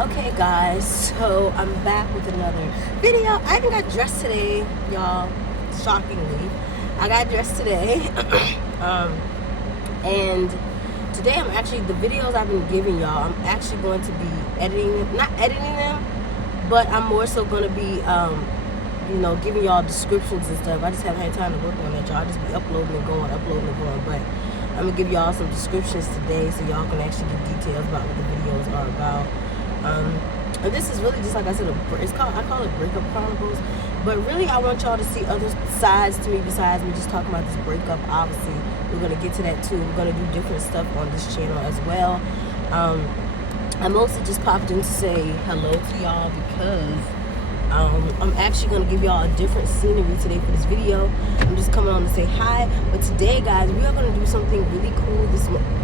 Okay guys, so I'm back with another video. I even got dressed today, y'all, shockingly. I got dressed today. And today I'm actually, the videos I've been giving y'all, I'm actually going to be editing them, not editing them, but I'm more so going to be, giving y'all descriptions and stuff. I just haven't had time to work on that, y'all. I just be uploading and going, but I'm going to give y'all some descriptions today so y'all can actually get details about what the videos are about. And this is really just, like I said, I call it Breakup Chronicles, but really I want y'all to see other sides to me besides me just talking about this breakup. Obviously we're going to get to that too. We're going to do different stuff on this channel as well. I mostly just popped in to say hello to y'all because I'm actually going to give y'all a different scenery today for this video. I'm just coming on to say hi, but today guys, we are going to do something really cool this morning.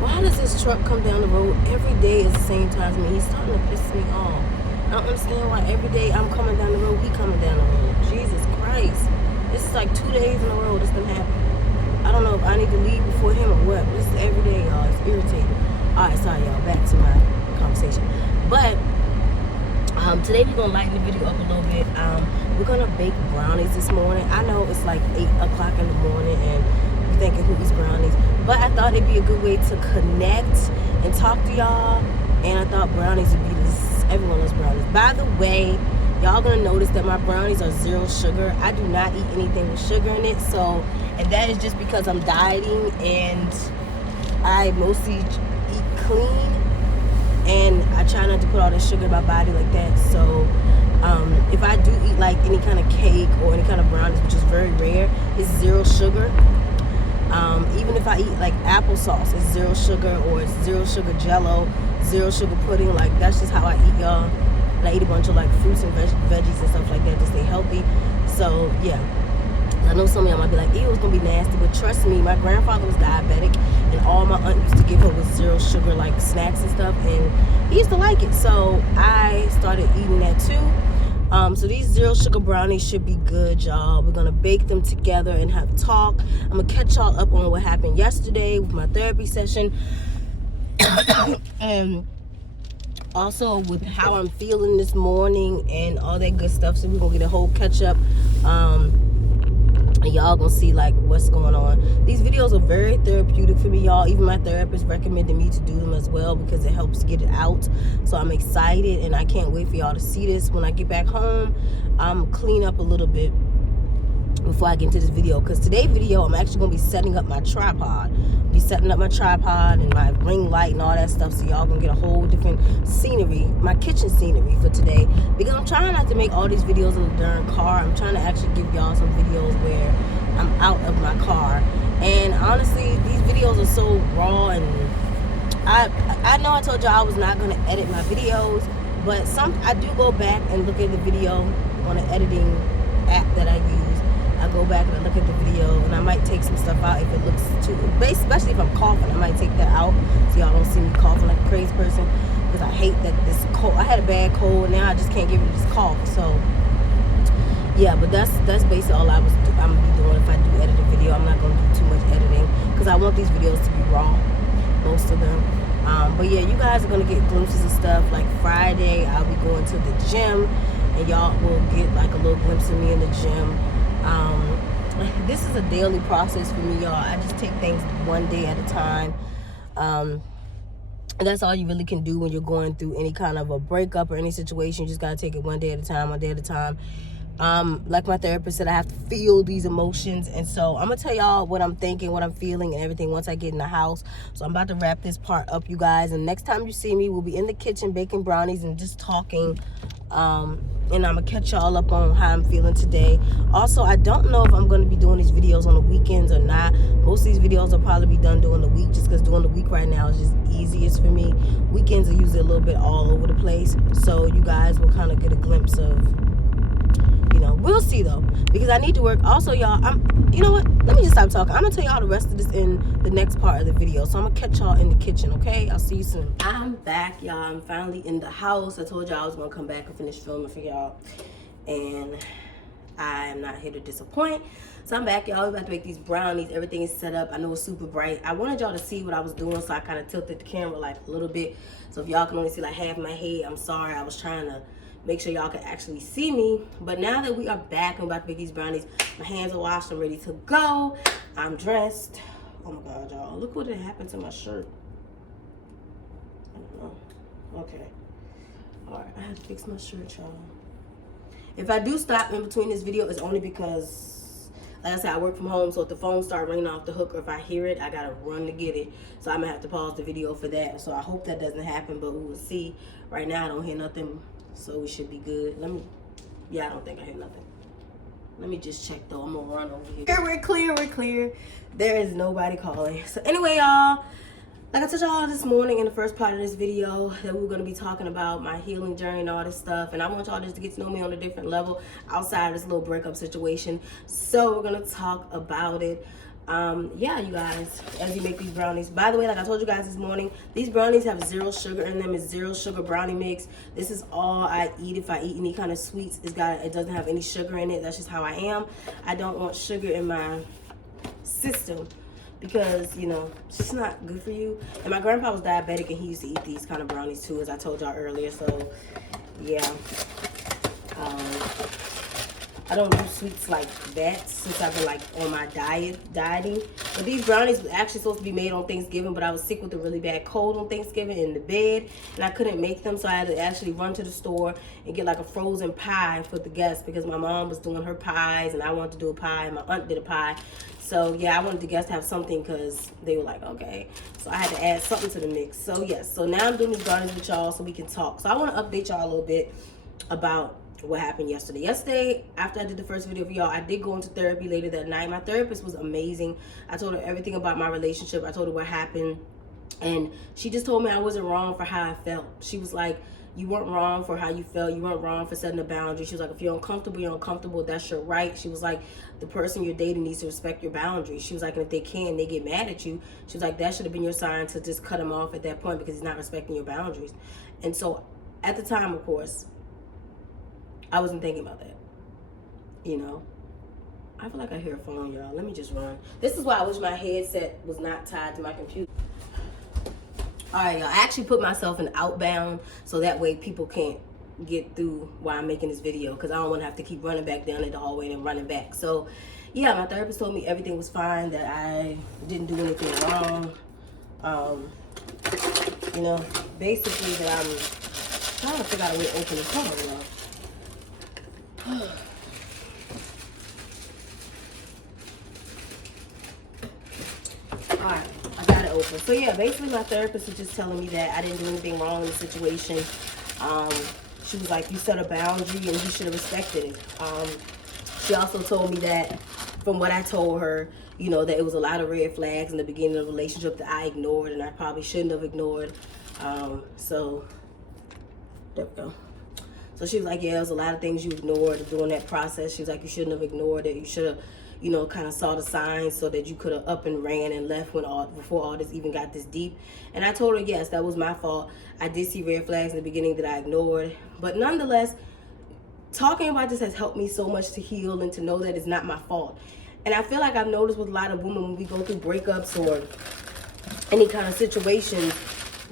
Why does this truck come down the road every day at the same time as me? He's starting to piss me off. I don't understand why every day I'm coming down the road, he coming down the road. Jesus Christ. This is like 2 days in a row this been happening. I don't know if I need to leave before him or what. This is every day, y'all. It's irritating. Alright, sorry y'all. Back to my conversation. But today we're going to lighten the video up a little bit. We're going to bake brownies this morning. I know it's like 8 o'clock in the morning and you're thinking, who eats brownies? But I thought it'd be a good way to connect and talk to y'all. And I thought brownies would be this. Everyone loves brownies. By the way, y'all gonna notice that my brownies are 0 sugar. I do not eat anything with sugar in it. So, and that is just because I'm dieting and I mostly eat clean. And I try not to put all the sugar in my body like that. So, if I do eat like any kind of cake or any kind of brownies, which is very rare, it's 0 sugar. Even if I eat like applesauce, it's 0 sugar, or it's 0 sugar jello, 0 sugar pudding. Like, that's just how I eat, y'all. And I eat a bunch of like fruits and veggies and stuff like that to stay healthy. So yeah, I know some of y'all might be like, ew, it's gonna be nasty, but trust me, my grandfather was diabetic and all my aunt used to give him was 0 sugar like snacks and stuff, and he used to like it. So I started eating that too. So these 0 sugar brownies should be good, y'all. We're gonna bake them together and have talk. I'm gonna catch y'all up on what happened yesterday with my therapy session and also with how I'm feeling this morning and all that good stuff. So we're gonna get a whole catch up, and y'all gonna see like what's going on. These videos are very therapeutic for me, y'all. Even my therapist recommended me to do them as well because it helps get it out. So I'm excited and I can't wait for y'all to see this when I get back home. I'm clean up a little bit before I get into this video, because today's video I'm actually gonna be setting up my tripod. Be setting up my tripod and my ring light and all that stuff, so y'all gonna get a whole different scenery, my kitchen scenery for today, because I'm trying not to make all these videos in the darn car. I'm trying to actually give y'all some videos where I'm out of my car. And honestly, these videos are so raw, and I know I told y'all I was not gonna edit my videos, but I do go back and look at the video on an editing app that I use. I go back and I look at the video, and I might take some stuff out if it looks too, especially if I'm coughing, I might take that out so y'all don't see me coughing like a crazy person, because I hate that this cold. I had a bad cold, now I just can't get rid of this cough. So yeah, but that's basically all I'm gonna be doing if I do edit a video. I'm not gonna do too much editing because I want these videos to be raw, most of them. But yeah, you guys are gonna get glimpses of stuff. Like Friday, I'll be going to the gym, and y'all will get like a little glimpse of me in the gym. This is a daily process for me, y'all. I just take things one day at a time. And that's all you really can do when you're going through any kind of a breakup or any situation. You just gotta take it one day at a time, one day at a time. Like my therapist said, I have to feel these emotions, and so I'm gonna tell y'all what I'm thinking, what I'm feeling, and everything once I get in the house. So I'm about to wrap this part up, you guys, and next time you see me, we'll be in the kitchen baking brownies and just talking, and I'm gonna catch y'all up on how I'm feeling today. Also, I don't know if I'm gonna be doing these videos on the weekends or not. Most of these videos will probably be done during the week, just because during the week right now is just easiest for me. Weekends are usually a little bit all over the place, so you guys will kind of get a glimpse of, we'll see though, because I need to work. Also, y'all, you know what? Let me just stop talking. I'm gonna tell y'all the rest of this in the next part of the video. So I'm gonna catch y'all in the kitchen, okay? I'll see you soon. I'm back, y'all. I'm finally in the house. I told y'all I was gonna come back and finish filming for y'all, and I am not here to disappoint. So I'm back, y'all. We're about to make these brownies. Everything is set up. I know it's super bright. I wanted y'all to see what I was doing, so I kind of tilted the camera like a little bit. So if y'all can only see like half my head, I'm sorry. I was trying to make sure y'all can actually see me. But now that we are back and we're about to make these brownies, my hands are washed. I'm ready to go. I'm dressed. Oh my God, y'all. Look what happened to my shirt. I don't know. Okay. All right, I have to fix my shirt, y'all. If I do stop in between this video, it's only because, like I said, I work from home, so if the phone starts ringing off the hook or if I hear it, I gotta run to get it. So I'm gonna have to pause the video for that. So I hope that doesn't happen, but we will see. Right now, I don't hear nothing, so we should be good. Yeah, I don't think I hear nothing. Let me just check though. I'm gonna run over here. We're clear, we're clear. There is nobody calling. So anyway, y'all, like I told y'all this morning in the first part of this video that we were going to be talking about my healing journey and all this stuff. And I want y'all just to get to know me on a different level outside of this little breakup situation. So we're going to talk about it. Yeah, you guys, as you make these brownies. By the way, like I told you guys this morning, these brownies have 0 sugar in them. It's 0 sugar brownie mix. This is all I eat. If I eat any kind of sweets, it doesn't have any sugar in it. That's just how I am. I don't want sugar in my system, because you know it's just not good for you. And my grandpa was diabetic and he used to eat these kind of brownies too, as I told y'all earlier. So yeah, I don't do sweets like that since I've been like on my dieting. But these brownies were actually supposed to be made on Thanksgiving, but I was sick with a really bad cold on Thanksgiving in the bed, and I couldn't make them, so I had to actually run to the store and get like a frozen pie for the guests, because my mom was doing her pies and I wanted to do a pie and my aunt did a pie. So yeah, I wanted the guests to have something because they were like, okay. So I had to add something to the mix. So yes, so now I'm doing these brownies with y'all so we can talk. So I want to update y'all a little bit about what happened yesterday. Yesterday, after I did the first video for y'all, I did go into therapy later that night. My therapist was amazing. I told her everything about my relationship. I told her what happened. And she just told me I wasn't wrong for how I felt. She was like, you weren't wrong for how you felt. You weren't wrong for setting a boundary. She was like, if you're uncomfortable, you're uncomfortable. That's your right. She was like, the person you're dating needs to respect your boundaries. She was like, and if they can, they get mad at you. She was like, that should have been your sign to just cut him off at that point because he's not respecting your boundaries. And so at the time, of course, I wasn't thinking about that. You know, I feel like I hear a phone, y'all. Let me just run. This is why I wish my headset was not tied to my computer. All right, y'all. I actually put myself in outbound so that way people can't get through while I'm making this video, because I don't want to have to keep running back down in the hallway and running back. So, yeah, my therapist told me everything was fine, that I didn't do anything wrong. You know, basically that I'm trying to figure out a way to open the phone, y'all. Alright, I got it open. So yeah, basically my therapist is just telling me that I didn't do anything wrong in the situation. She was like, you set a boundary and you should have respected it. She also told me that from what I told her, you know, that it was a lot of red flags in the beginning of the relationship that I ignored and I probably shouldn't have ignored. So there we go. So she was like, yeah, there's a lot of things you ignored during that process. She was like, you shouldn't have ignored it. You should have, you know, kind of saw the signs so that you could have up and ran and left before all this even got this deep. And I told her, yes, that was my fault. I did see red flags in the beginning that I ignored. But nonetheless, talking about this has helped me so much to heal and to know that it's not my fault. And I feel like I've noticed with a lot of women, when we go through breakups or any kind of situations,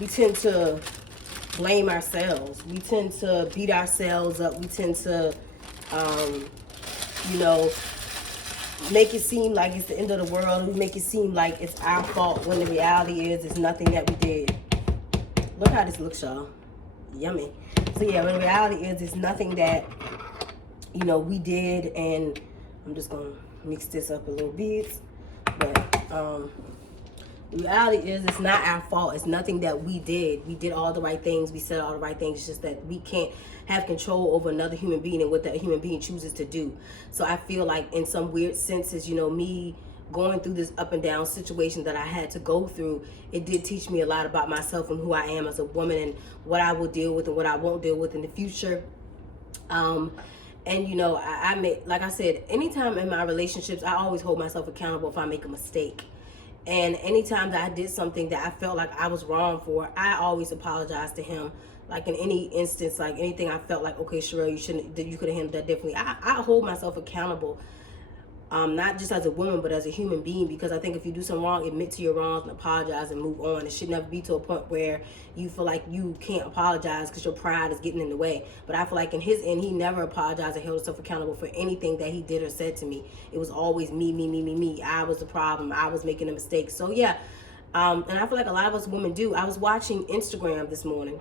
we tend to blame ourselves. We tend to beat ourselves up. We tend to, you know, make it seem like it's the end of the world. We make it seem like it's our fault when the reality is it's nothing that we did. Look how this looks, y'all. Yummy. So yeah, when the reality is it's nothing that, you know, we did. And I'm just gonna mix this up a little bit. But the reality is it's not our fault. It's nothing that we did. We did all the right things. We said all the right things. It's just that we can't have control over another human being and what that human being chooses to do. So I feel like in some weird senses, you know, me going through this up and down situation that I had to go through, it did teach me a lot about myself and who I am as a woman and what I will deal with and what I won't deal with in the future. And you know, I like I said, anytime in my relationships, I always hold myself accountable if I make a mistake. And anytime that I did something that I felt like I was wrong for, I always apologized to him. Like in any instance, like anything I felt like, okay, Sherelle, you could have handled that differently. I hold myself accountable, not just as a woman, but as a human being, because I think if you do something wrong, admit to your wrongs and apologize and move on. It should never be to a point where you feel like you can't apologize because your pride is getting in the way. But I feel like in his end, he never apologized and held himself accountable for anything that he did or said to me. It was always me, me, me, me, me. I was the problem. I was making a mistake. So yeah, and I feel like a lot of us women do. I was watching Instagram this morning.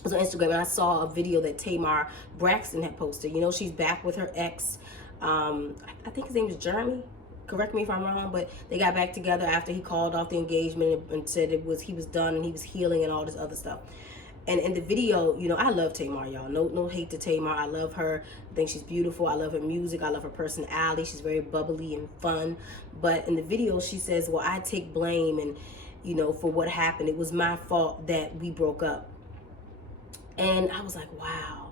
I was on Instagram and I saw a video that Tamar Braxton had posted. You know, she's back with her ex. I think his name is Jeremy. Correct me if I'm wrong, but they got back together after he called off the engagement and said he was done and he was healing and all this other stuff. And in the video, you know, I love Tamar, y'all. No hate to Tamar. I love her. I think she's beautiful. I love her music. I love her personality. She's very bubbly and fun. But in the video, she says, well, I take blame and, you know, for what happened. It was my fault that we broke up. And I was like, wow.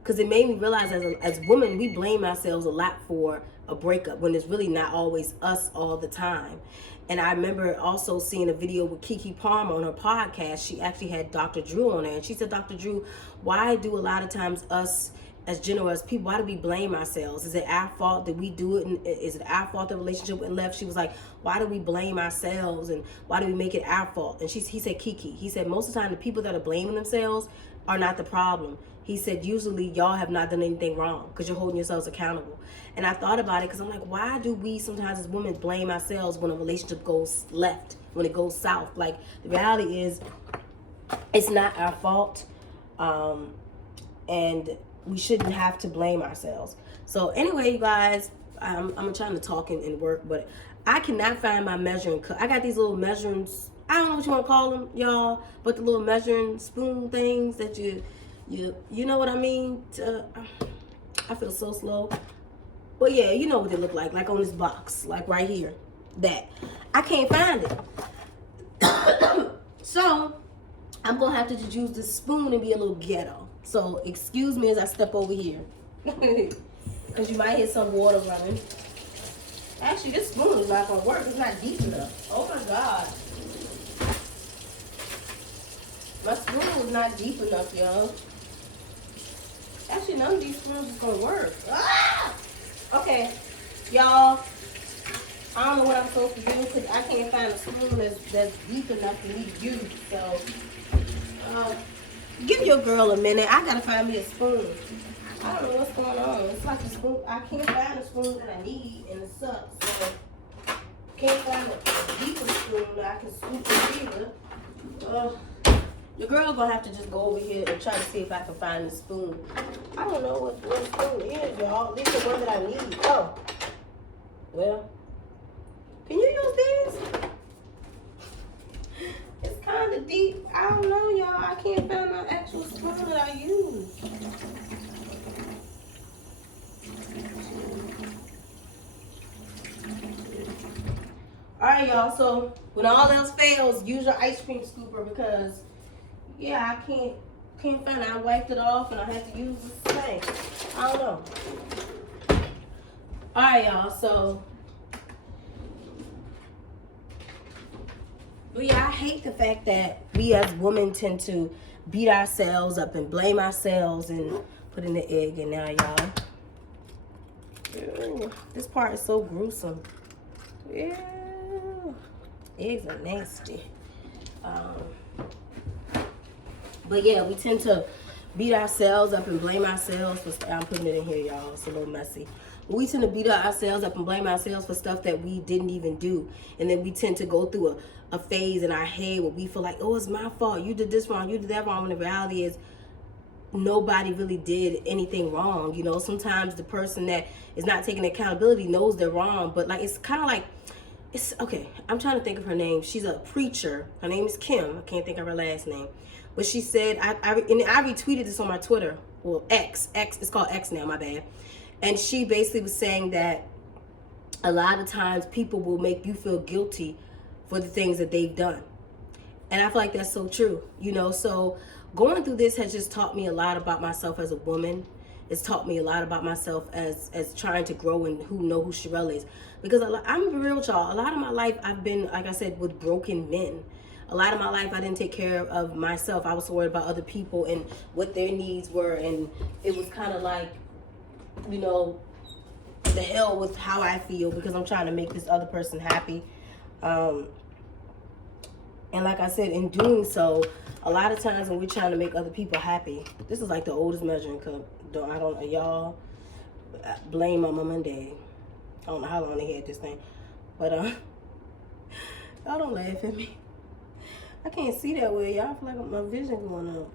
Because it made me realize as women, we blame ourselves a lot for a breakup when it's really not always us all the time. And I remember also seeing a video with Keke Palmer on her podcast. She actually had Dr. Drew on there. And she said, Dr. Drew, why do a lot of times us as generous people, why do we blame ourselves? Is it our fault that we do it? And is it our fault the relationship went left? She was like, why do we blame ourselves? And why do we make it our fault? And he said, Keke, he said, most of the time, the people that are blaming themselves are not the problem. He said, usually y'all have not done anything wrong because you're holding yourselves accountable. And I thought about it because I'm like, why do we sometimes as women blame ourselves when a relationship goes left, when it goes south? Like, the reality is, it's not our fault. And we shouldn't have to blame ourselves. So anyway, you guys, I'm trying to talk and work, but I cannot find my measuring cup. I got these little measuring, I don't know what you want to call them, y'all, but the little measuring spoon things that you know what I mean? I feel so slow. But yeah, you know what they look like on this box, like right here. That. I can't find it. So, I'm going to have to just use this spoon and be a little ghetto. So, excuse me as I step over here. Because you might hear some water running. Actually, this spoon is not going to work. It's not deep enough. Oh my God. My spoon is not deep enough, y'all. Actually, none of these spoons is gonna work. Ah! Okay, y'all. I don't know what I'm supposed to do because I can't find a spoon that's deep enough for me to use. So, give your girl a minute. I gotta find me a spoon. I don't know what's going on. It's like a spoon. I can't find a spoon that I need, and it sucks. So, can't find a deeper spoon that I can scoop it either. Your girl gonna have to just go over here and try to see if I can find the spoon. I don't know what spoon is, y'all. These are the one that I need. Oh. Well. Can you use these? It's kind of deep. I don't know, y'all. I can't find my actual spoon that I use. Alright, y'all. So, when all else fails, use your ice cream scooper because... yeah, I can't find it. I wiped it off and I had to use this thing. I don't know. Alright, y'all, so. But yeah, I hate the fact that we as women tend to beat ourselves up and blame ourselves and put in the egg in now, y'all. Ew, this part is so gruesome. Ew. Eggs are nasty. But yeah, we tend to beat ourselves up and blame ourselves for stuff. I'm putting it in here, y'all. It's a little messy. But we tend to beat ourselves up and blame ourselves for stuff that we didn't even do. And then we tend to go through a phase in our head where we feel like, oh, it's my fault. You did this wrong. You did that wrong. When the reality is nobody really did anything wrong. You know, sometimes the person that is not taking accountability knows they're wrong. But like, it's kind of like, it's okay. I'm trying to think of her name. She's a preacher. Her name is Kim. I can't think of her last name. But she said, and I retweeted this on my Twitter, well, X, it's called X now, my bad. And she basically was saying that a lot of times people will make you feel guilty for the things that they've done. And I feel like that's so true, you know. So going through this has just taught me a lot about myself as a woman, it's taught me a lot about myself as trying to grow and know who Sherelle is. Because I'm real, y'all. A lot of my life I've been, like I said, with broken men. A lot of my life I didn't take care of myself. I was so worried about other people and what their needs were, and it was kind of like, you know, the hell with how I feel because I'm trying to make this other person happy. And like I said, in doing so, a lot of times when we're trying to make other people happy, this is like the oldest measuring cup. Y'all blame my mom and dad. I don't know how long they had this thing, but y'all don't laugh at me. I can't see that way, y'all. I feel like my vision going up.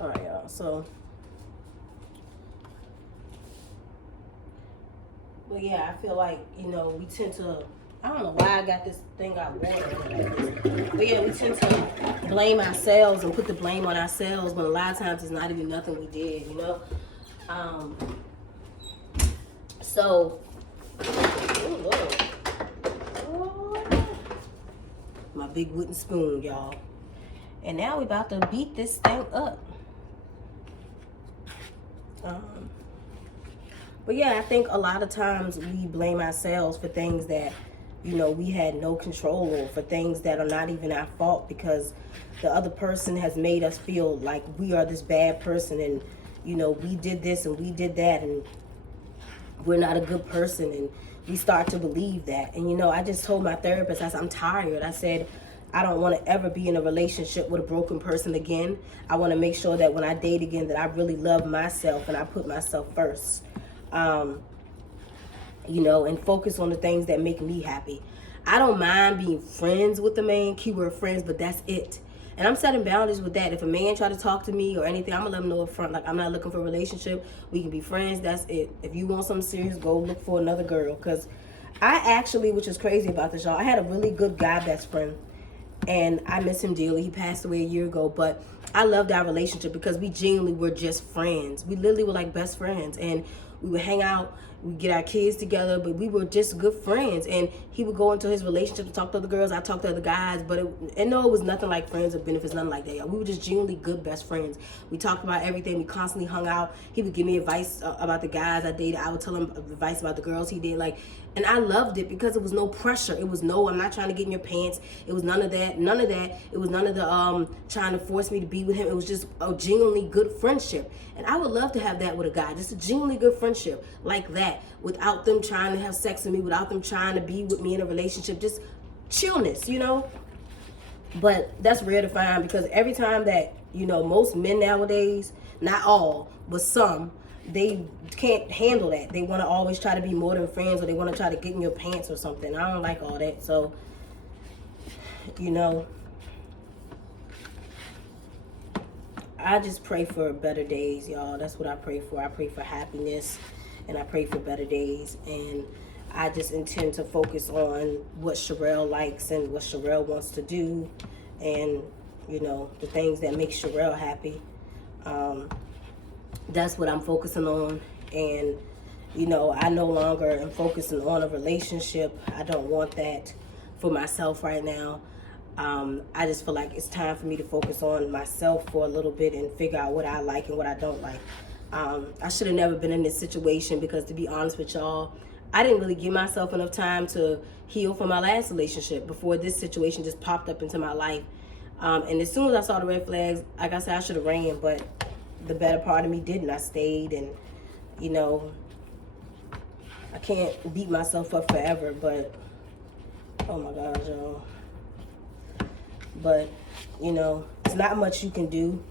All right, y'all. So, but yeah, I feel like, you know, we tend to, I don't know why I got this thing got water in it like this. But yeah, we tend to blame ourselves and put the blame on ourselves when a lot of times it's not even nothing we did, you know? So, oh Lord. Oh, my big wooden spoon, y'all. And now we're about to beat this thing up. But yeah, I think a lot of times we blame ourselves for things that, you know, we had no control over, for things that are not even our fault because the other person has made us feel like we are this bad person and, you know, we did this and we did that and we're not a good person, and we start to believe that. And, you know, I just told my therapist, I said, I'm tired. I said, I don't want to ever be in a relationship with a broken person again. I want to make sure that when I date again that I really love myself and I put myself first. You know, and focus on the things that make me happy. I don't mind being friends with the man, keyword friends, but that's it. And I'm setting boundaries with that. If a man try to talk to me or anything, I'm gonna let him know up front, like, I'm not looking for a relationship. We can be friends, that's it. If you want something serious, go look for another girl. Because I actually, which is crazy about this, y'all, I had a really good guy best friend. And I miss him dearly. He passed away a year ago, but I loved our relationship because we genuinely were just friends. We literally were like best friends, and we would hang out, we'd get our kids together, but we were just good friends. And he would go into his relationship to talk to other girls, I talked to other guys, but it was nothing like friends or benefits, nothing like that, y'all. We were just genuinely good best friends. We talked about everything. We constantly hung out. He would give me advice about the guys I dated. I would tell him advice about the girls he did. And I loved it because it was no pressure. It was no, I'm not trying to get in your pants. It was none of that. None of that. It was none of the trying to force me to be with him. It was just a genuinely good friendship. And I would love to have that with a guy. Just a genuinely good friendship like that, without them trying to have sex with me, without them trying to be with me in a relationship. Just chillness, you know? But that's rare to find because every time that, you know, most men nowadays, not all, but some, they can't handle that. They want to always try to be more than friends, or they want to try to get in your pants or something. I don't like all that. So, you know, I just pray for better days, y'all. That's what I pray for. I pray for happiness, and I pray for better days. And I just intend to focus on what Sherelle likes and what Sherelle wants to do, and, you know, the things that make Sherelle happy. That's what I'm focusing on. And, you know, I no longer am focusing on a relationship. I don't want that for myself right now. I just feel like it's time for me to focus on myself for a little bit and figure out what I like and what I don't like. I should have never been in this situation because, to be honest with y'all, I didn't really give myself enough time to heal from my last relationship before this situation just popped up into my life. And as soon as I saw the red flags, like I said, I should have ran, but the better part of me didn't. I stayed, and, you know, I can't beat myself up forever, but, oh my God, y'all. But, you know, it's not much you can do.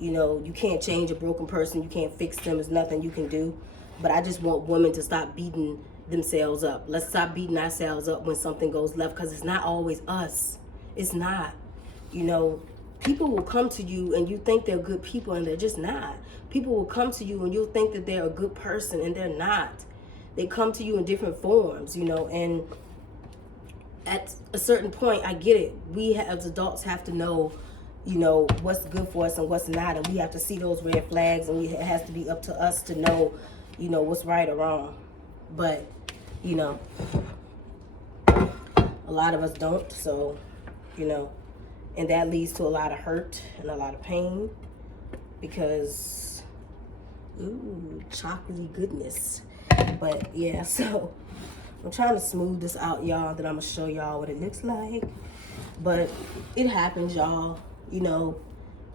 You know, you can't change a broken person. You can't fix them. There's nothing you can do. But I just want women to stop beating themselves up. Let's stop beating ourselves up when something goes left, because it's not always us. It's not. You know, people will come to you and you think they're good people, and they're just not. People will come to you and you'll think that they're a good person, and they're not. They come to you in different forms, you know, and at a certain point, I get it. We as adults have to know, you know, what's good for us and what's not, and we have to see those red flags, and it has to be up to us to know, you know, what's right or wrong. But, you know, A lot of us don't, so, you know, and that leads to a lot of hurt and a lot of pain because, ooh, chocolatey goodness. But yeah, so I'm trying to smooth this out, y'all, then I'm gonna show y'all what it looks like. But it happens, y'all. You know,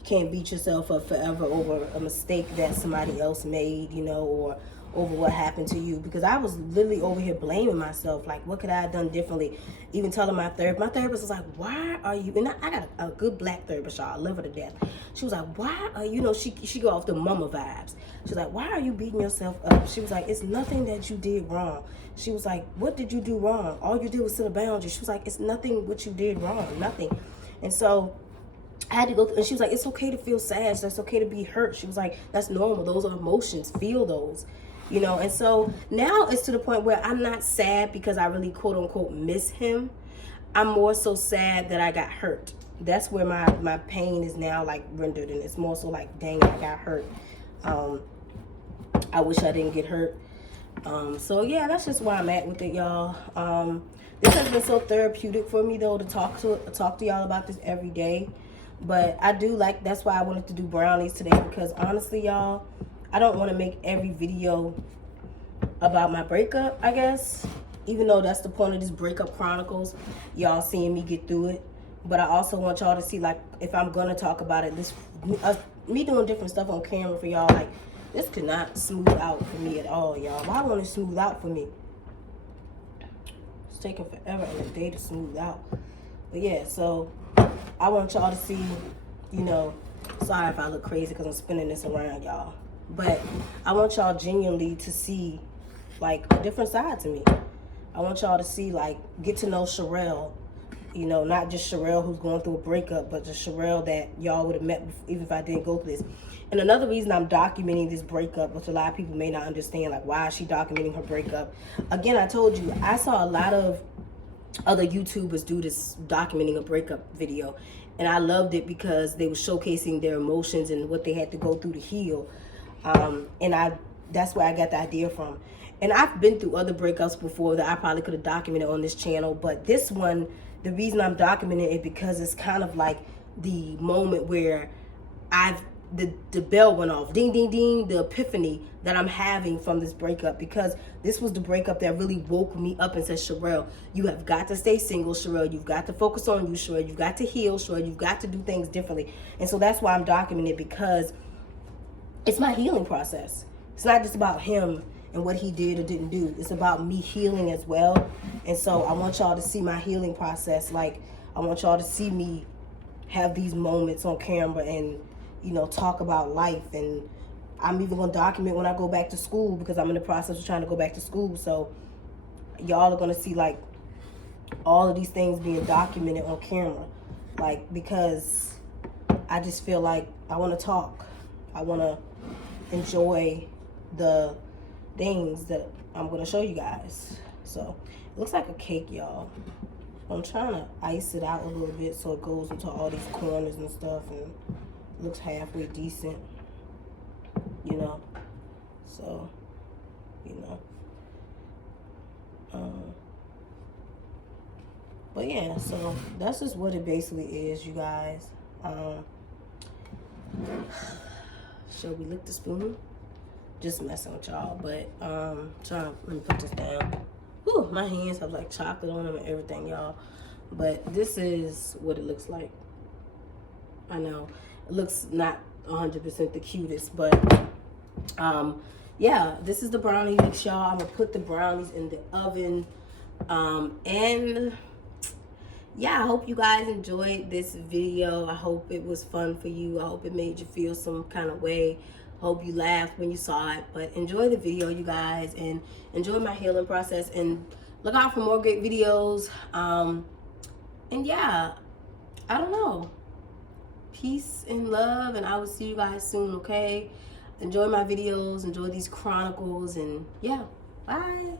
can't beat yourself up forever over a mistake that somebody else made, you know, or over what happened to you. Because I was literally over here blaming myself, like, what could I have done differently? Even telling my therapist was like, why are you, and I got a good black therapist, y'all, I love her to death. She was like, why are you know, she go off the mama vibes. She's like, why are you beating yourself up? She was like, it's nothing that you did wrong. She was like, what did you do wrong? All you did was set a boundary. She was like, it's nothing what you did wrong, nothing. And so I had to go through, and she was like, it's okay to feel sad. That's okay to be hurt. She was like, that's normal. Those are emotions. Feel those, you know. And so now it's to the point where I'm not sad because I really quote unquote miss him. I'm more so sad that I got hurt. That's where my pain is now like rendered, and it's more so like, dang, I got hurt. I wish I didn't get hurt. So yeah, that's just where I'm at with it, y'all. This has been so therapeutic for me though to talk to y'all about this every day. But I do like, that's why I wanted to do brownies today, because honestly, y'all, I don't want to make every video about my breakup, I guess. Even though that's the point of this breakup chronicles, y'all seeing me get through it. But I also want y'all to see, like, if I'm gonna talk about it, this me doing different stuff on camera for y'all, like, this could not smooth out for me at all, y'all. Why won't it smooth out for me? It's taking forever and a day to smooth out. But yeah, so I want y'all to see, you know, sorry if I look crazy because I'm spinning this around, y'all. But I want y'all genuinely to see, like, a different side to me. I want y'all to see, like, get to know Sherelle. You know, not just Sherelle who's going through a breakup, but the Sherelle that y'all would have met even if I didn't go through this. And another reason I'm documenting this breakup, which a lot of people may not understand, like, why is she documenting her breakup? Again, I told you, I saw a lot of other YouTubers do this documenting a breakup video, and I loved it because they were showcasing their emotions and what they had to go through to heal. And that's where I got the idea from. And I've been through other breakups before that I probably could have documented on this channel, but this one, the reason I'm documenting it because it's kind of like the moment where the bell went off, ding ding ding, the epiphany that I'm having from this breakup, because this was the breakup that really woke me up and said, Sherelle, you have got to stay single, Sherelle, you've got to focus on you, Sherelle, you've got to heal, Sherelle, you've got to do things differently. And so that's why I'm documenting it, because it's my healing process. It's not just about him and what he did or didn't do. It's about me healing as well. And so I want y'all to see my healing process. Like, I want y'all to see me have these moments on camera and, you know, talk about life. And I'm even going to document when I go back to school, because I'm in the process of trying to go back to school. So y'all are going to see, like, all of these things being documented on camera. Like, because I just feel like I want to talk. I want to enjoy the things that I'm going to show you guys. So it looks like a cake, y'all. I'm trying to ice it out a little bit so it goes into all these corners and stuff, and it looks halfway decent, you know. So, you know, but yeah, so that's just what it basically is, you guys. Shall we lick the spoon? Just messing with y'all, but let me put this down. Whew, my hands have like chocolate on them and everything, y'all. But this is what it looks like. I know it looks not 100% the cutest, but yeah, this is the brownie mix, y'all. I'm gonna put the brownies in the oven, and yeah, I hope you guys enjoyed this video. I hope it was fun for you. I hope it made you feel some kind of way. Hope you laughed when you saw it. But enjoy the video, you guys, and enjoy my healing process, and look out for more great videos. And yeah, I don't know. Peace and love, and I will see you guys soon, okay? Enjoy my videos, enjoy these chronicles, and yeah, bye.